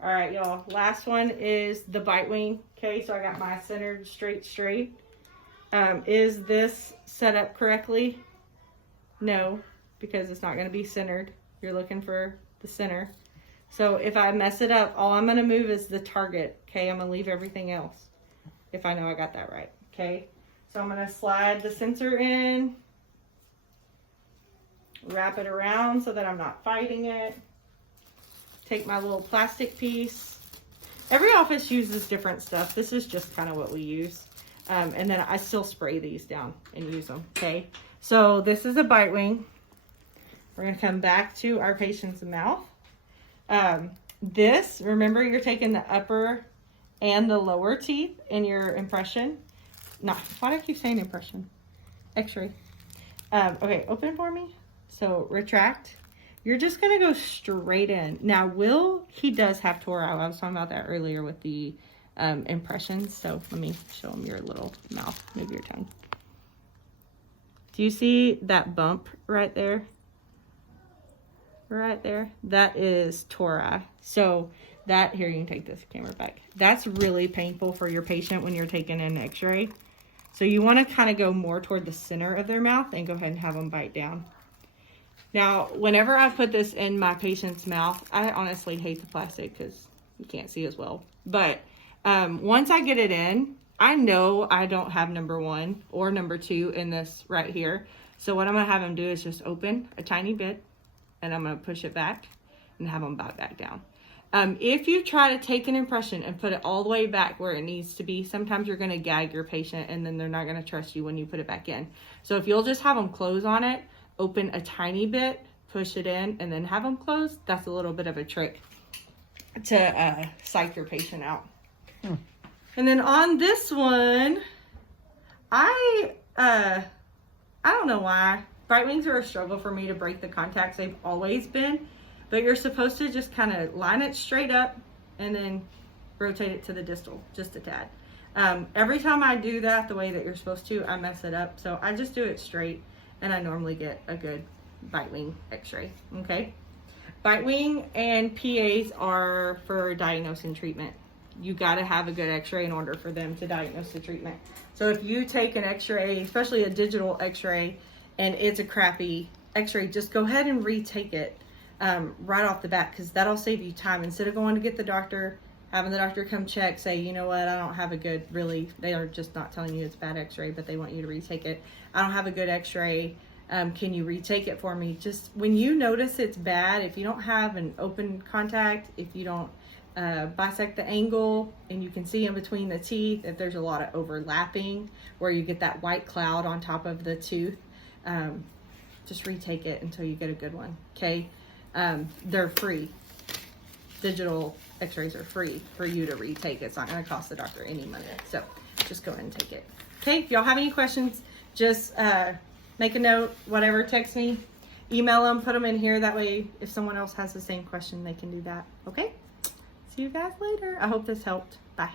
All right, y'all. Last one is the bite wing. Okay, so I got my centered straight. Is this set up correctly? No, because it's not going to be centered. You're looking for the center. So if I mess it up, all I'm going to move is the target. Okay, I'm going to leave everything else if I know I got that right. Okay, so I'm going to slide the sensor in, wrap it around so that I'm not fighting it. Take my little plastic piece. Every office uses different stuff. This is just kind of what we use. And then I still spray these down and use them, okay? So this is a bite wing. We're gonna come back to our patient's mouth. This, remember you're taking the upper and the lower teeth in your impression. Why do I keep saying impression? X-ray. Okay, open for me. So retract. You're just going to go straight in. Now, he does have tori. I was talking about that earlier with the impressions. So let me show him your little mouth. Move your tongue. Do you see that bump right there? Right there? That is tori. So here, you can take this camera back. That's really painful for your patient when you're taking an x-ray. So you want to kind of go more toward the center of their mouth and go ahead and have them bite down. Now, whenever I put this in my patient's mouth, I honestly hate the plastic because you can't see as well. But once I get it in, I know I don't have number 1 or number 2 in this right here. So what I'm going to have them do is just open a tiny bit, and I'm going to push it back and have them bite back down. If you try to take an impression and put it all the way back where it needs to be, sometimes you're going to gag your patient, and then they're not going to trust you when you put it back in. So if you'll just have them close on it, open a tiny bit, push it in, and then have them close. That's a little bit of a trick to psych your patient out. And then on this one, I don't know why. Bite wings are a struggle for me to break the contacts. They've always been. But you're supposed to just kind of line it straight up and then rotate it to the distal, just a tad. Every time I do that the way that you're supposed to, I mess it up. So I just do it straight. And I normally get a good bite wing x-ray, okay? Bite wing and PAs are for diagnosing treatment. You gotta have a good x-ray in order for them to diagnose the treatment. So if you take an x-ray, especially a digital x-ray, and it's a crappy x-ray, just go ahead and retake it right off the bat, because that'll save you time. Instead of going to get the doctor, having the doctor come check, say, you know what, I don't have a good, they are just not telling you it's bad x-ray, but they want you to retake it. I don't have a good x-ray. Can you retake it for me? Just when you notice it's bad, if you don't have an open contact, if you don't bisect the angle and you can see in between the teeth, if there's a lot of overlapping where you get that white cloud on top of the tooth, just retake it until you get a good one, okay? They're free. Digital x-rays are free for you to retake. It's not going to cost the doctor any money. So just go ahead and take it. Okay, if y'all have any questions, just make a note, whatever, text me, email them, put them in here. That way, if someone else has the same question, they can do that. Okay? See you guys later. I hope this helped. Bye.